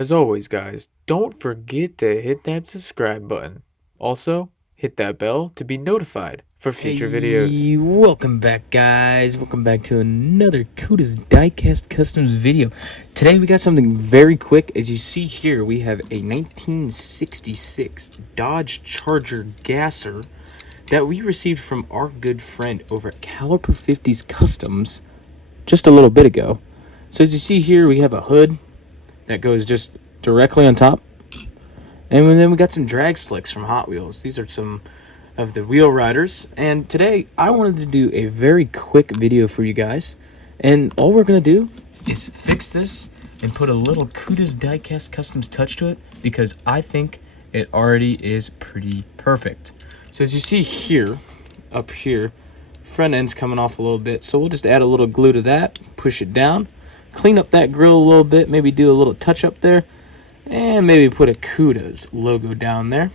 As always, guys, don't forget to hit that subscribe button. Also, hit that bell to be notified for future videos. Hey, welcome back, guys. Welcome back to another Cuda's Diecast Customs video. Today we got something very quick. As you see here, we have a 1966 Dodge Charger gasser that we received from our good friend over at Caliper 50s Customs just a little bit ago. So as you see here, we have a hood that goes just directly on top. And then we got some drag slicks from Hot Wheels. These are some of the wheel riders, and today I wanted to do a very quick video for you guys, and all we're gonna do is fix this and put a little Cuda's Diecast Customs touch to it, because I think it already is pretty perfect. So as you see here, up here, front end's coming off a little bit, so we'll just add a little glue to that, push it down, clean up that grill a little bit, maybe do a little touch up there, and maybe put a Cuda's logo down there.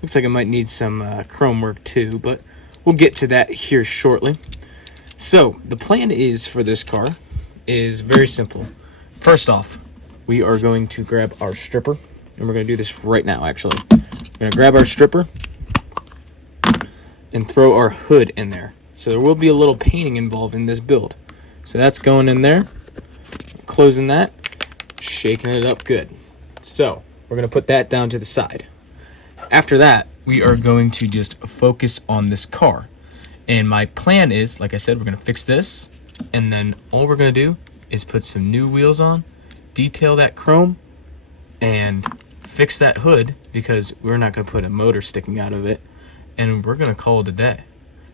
Looks like it might need some chrome work too, but we'll get to that here shortly. So the plan is for this car is very simple. First off, we are going to grab our stripper, and we're going to do this right now actually. We're going to grab our stripper and throw our hood in there. So there will be a little painting involved in this build. So that's going in there, closing that, shaking it up good. So we're going to put that down to the side. After that, we are going to just focus on this car. And my plan is, like I said, we're going to fix this. And then all we're going to do is put some new wheels on, detail that chrome, and fix that hood, because we're not going to put a motor sticking out of it. And we're going to call it a day.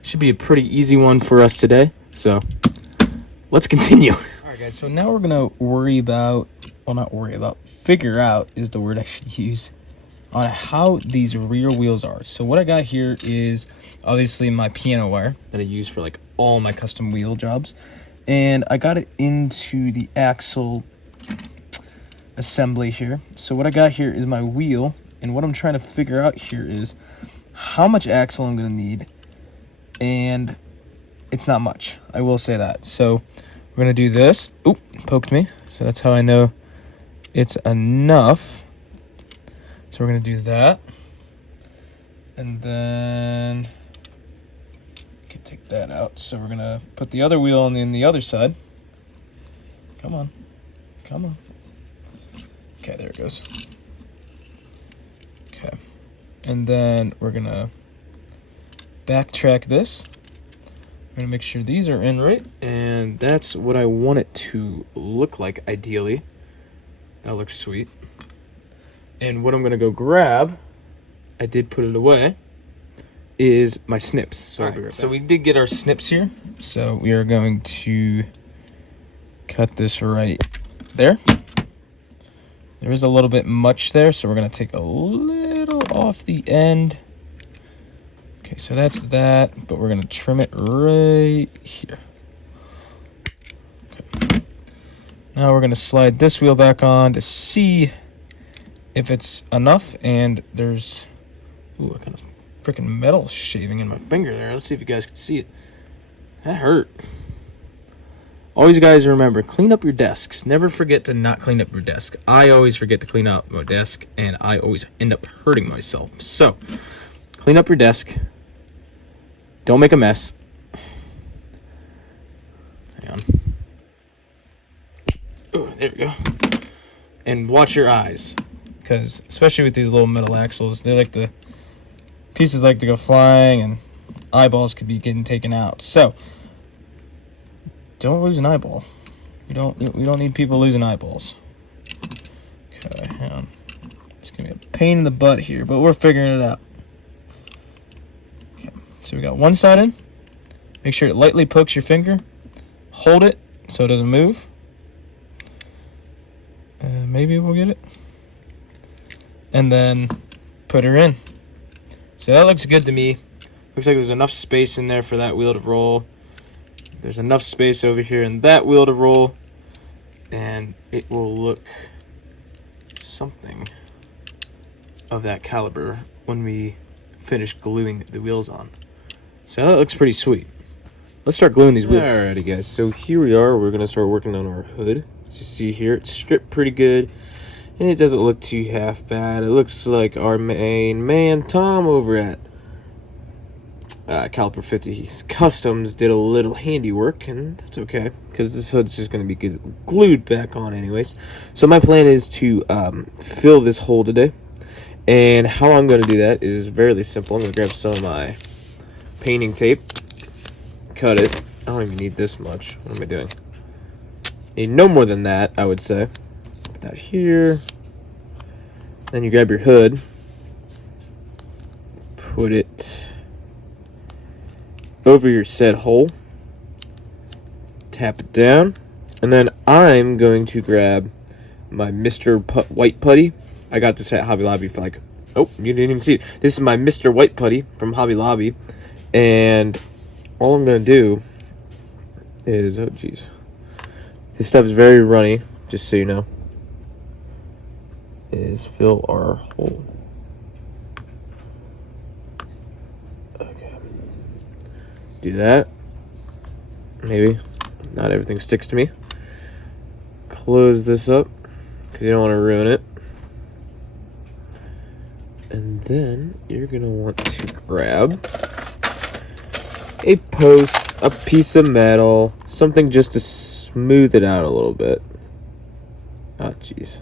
Should be a pretty easy one for us today. So let's continue. Alright guys, so now we're going to figure out is the word I should use, on how these rear wheels are. So what I got here is obviously my piano wire that I use for like all my custom wheel jobs, and I got it into the axle assembly here. So what I got here is my wheel, and what I'm trying to figure out here is how much axle I'm going to need, and it's not much, I will say that. So we're going to do this. Oop, poked me. So that's how I know it's enough. So we're going to do that, and then we can take that out. So we're going to put the other wheel on the other side. Come on. Come on. Okay, there it goes. Okay. And then we're going to backtrack this. I'm going to make sure these are in right, and that's what I want it to look like ideally. That looks sweet. And what I'm going to go grab, I did put it away, is my snips. So, so we did get our snips here. So we are going to cut this right there. There is a little bit much there, so we're going to take a little off the end. Okay, so that's that, but we're going to trim it right here. Okay. Now we're going to slide this wheel back on to see if it's enough, and there's a kind of freaking metal shaving in my finger there. Let's see if you guys can see it. That hurt. Always, guys, remember, clean up your desks. Never forget to not clean up your desk. I always forget to clean up my desk, and I always end up hurting myself. So, clean up your desk. Don't make a mess. Hang on. Oh, there we go. And watch your eyes, because especially with these little metal axles, the pieces like to go flying, and eyeballs could be getting taken out. So don't lose an eyeball. We don't need people losing eyeballs. Okay, hang on. It's gonna be a pain in the butt here, but we're figuring it out. Okay, so we got one side in. Make sure it lightly pokes your finger. Hold it so it doesn't move. Maybe we'll get it. And then put her in. So that looks good to me. Looks like there's enough space in there for that wheel to roll. There's enough space over here in that wheel to roll, and it will look something of that caliber when we finish gluing the wheels on. So that looks pretty sweet. Let's start gluing these wheels. Alrighty, guys. So here we are. We're going to start working on our hood. As you see here, it's stripped pretty good. And it doesn't look too half bad. It looks like our main man Tom over at Caliper 50 Customs did a little handiwork, and that's okay because this hood's just going to be glued back on anyways. So my plan is to fill this hole today, and how I'm going to do that is very simple. I'm going to grab some of my painting tape, cut it. I don't even need this much. What am I doing? Need no more than that, I would say. Put that here. Then you grab your hood, put it over your said hole, tap it down, and then I'm going to grab my Mr. White Putty. I got this at Hobby Lobby for like, oh, you didn't even see it. This is my Mr. White Putty from Hobby Lobby, and all I'm going to do is, oh geez, this stuff is very runny, just so you know, is fill our hole. Okay. Do that. Maybe. Not everything sticks to me. Close this up, because you don't want to ruin it. And then you're going to want to grab a post, a piece of metal, something just to smooth it out a little bit. Oh, jeez.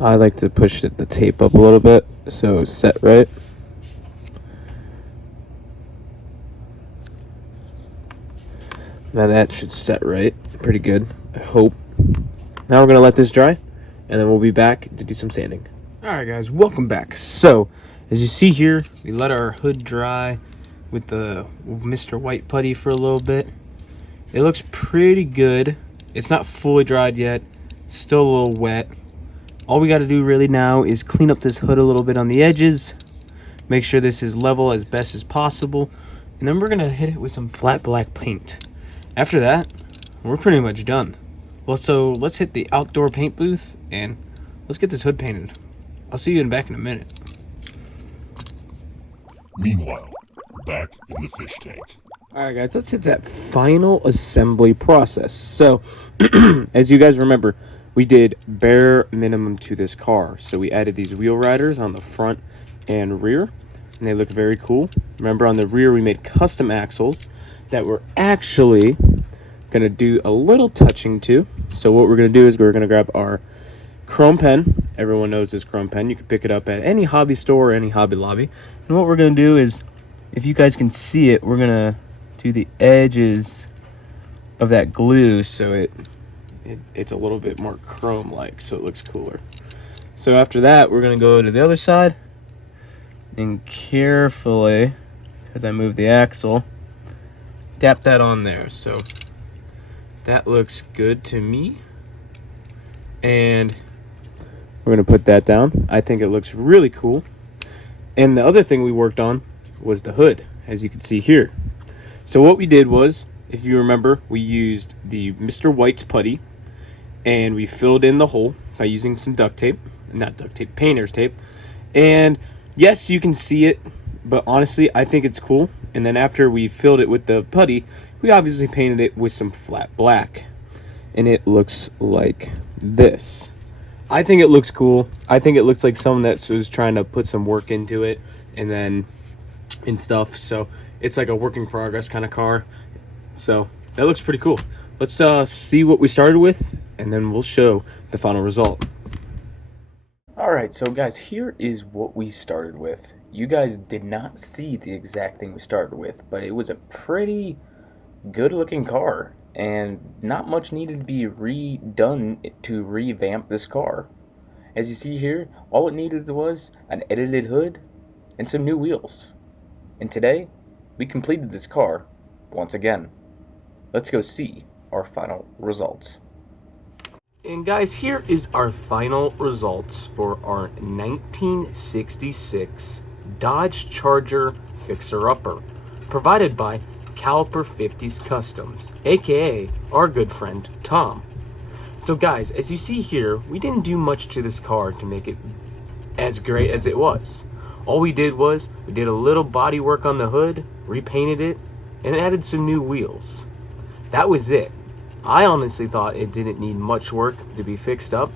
I like to push the tape up a little bit so it's set right. Now that should set right. Pretty good, I hope. Now we're going to let this dry, and then we'll be back to do some sanding. Alright guys, welcome back. So, as you see here, we let our hood dry with the Mr. White Putty for a little bit. It looks pretty good. It's not fully dried yet. Still a little wet. All we got to do really now is clean up this hood a little bit on the edges. Make sure this is level as best as possible. And then we're going to hit it with some flat black paint. After that, we're pretty much done. Well, so let's hit the outdoor paint booth and let's get this hood painted. I'll see you back in a minute. Meanwhile, back in the fish tank. Alright guys, let's hit that final assembly process. So, as you guys remember, we did bare minimum to this car. So we added these wheel riders on the front and rear, and they look very cool. Remember, on the rear we made custom axles that we're actually going to do a little touching to. So what we're going to do is we're going to grab our chrome pen. Everyone knows this chrome pen. You can pick it up at any hobby store or any Hobby Lobby. And what we're going to do is, if you guys can see it, we're going to do the edges of that glue so it's a little bit more chrome-like, so it looks cooler. So after that, we're going to go to the other side and carefully, because I moved the axle, tap that on there. So that looks good to me. And we're going to put that down. I think it looks really cool. And the other thing we worked on was the hood, as you can see here. So what we did was, if you remember, we used the Mr. White's putty, and we filled in the hole by using some duct tape. Not duct tape, painter's tape. And yes, you can see it, but honestly, I think it's cool. And then after we filled it with the putty, we obviously painted it with some flat black. And it looks like this. I think it looks cool. I think it looks like someone that was trying to put some work into it and stuff. So it's like a work in progress kind of car. So that looks pretty cool. Let's see what we started with, and then we'll show the final result. Alright, so guys, here is what we started with. You guys did not see the exact thing we started with, but it was a pretty good looking car, and not much needed to be redone to revamp this car. As you see here, all it needed was an edited hood and some new wheels. And today, we completed this car once again. Let's go see our final results. And guys, here is our final results for our 1966 Dodge Charger Fixer-Upper, provided by Caliper 50s Customs, aka our good friend Tom. So guys, as you see here, we didn't do much to this car to make it as great as it was. All we did was, we did a little body work on the hood, repainted it, and added some new wheels. That was it. I honestly thought it didn't need much work to be fixed up,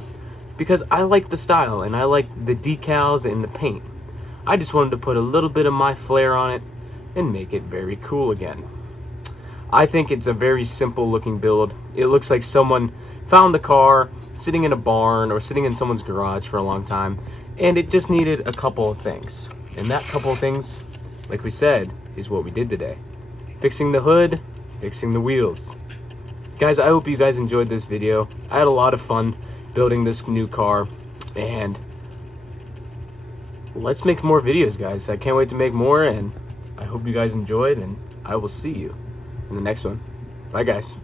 because I like the style and I like the decals and the paint. I just wanted to put a little bit of my flair on it and make it very cool again. I think it's a very simple looking build. It looks like someone found the car sitting in a barn or sitting in someone's garage for a long time, and it just needed a couple of things. And that couple of things, like we said, is what we did today. Fixing the hood, fixing the wheels. Guys, I hope you guys enjoyed this video. I had a lot of fun building this new car, and let's make more videos, guys. I can't wait to make more, and I hope you guys enjoyed, and I will see you in the next one. Bye, guys.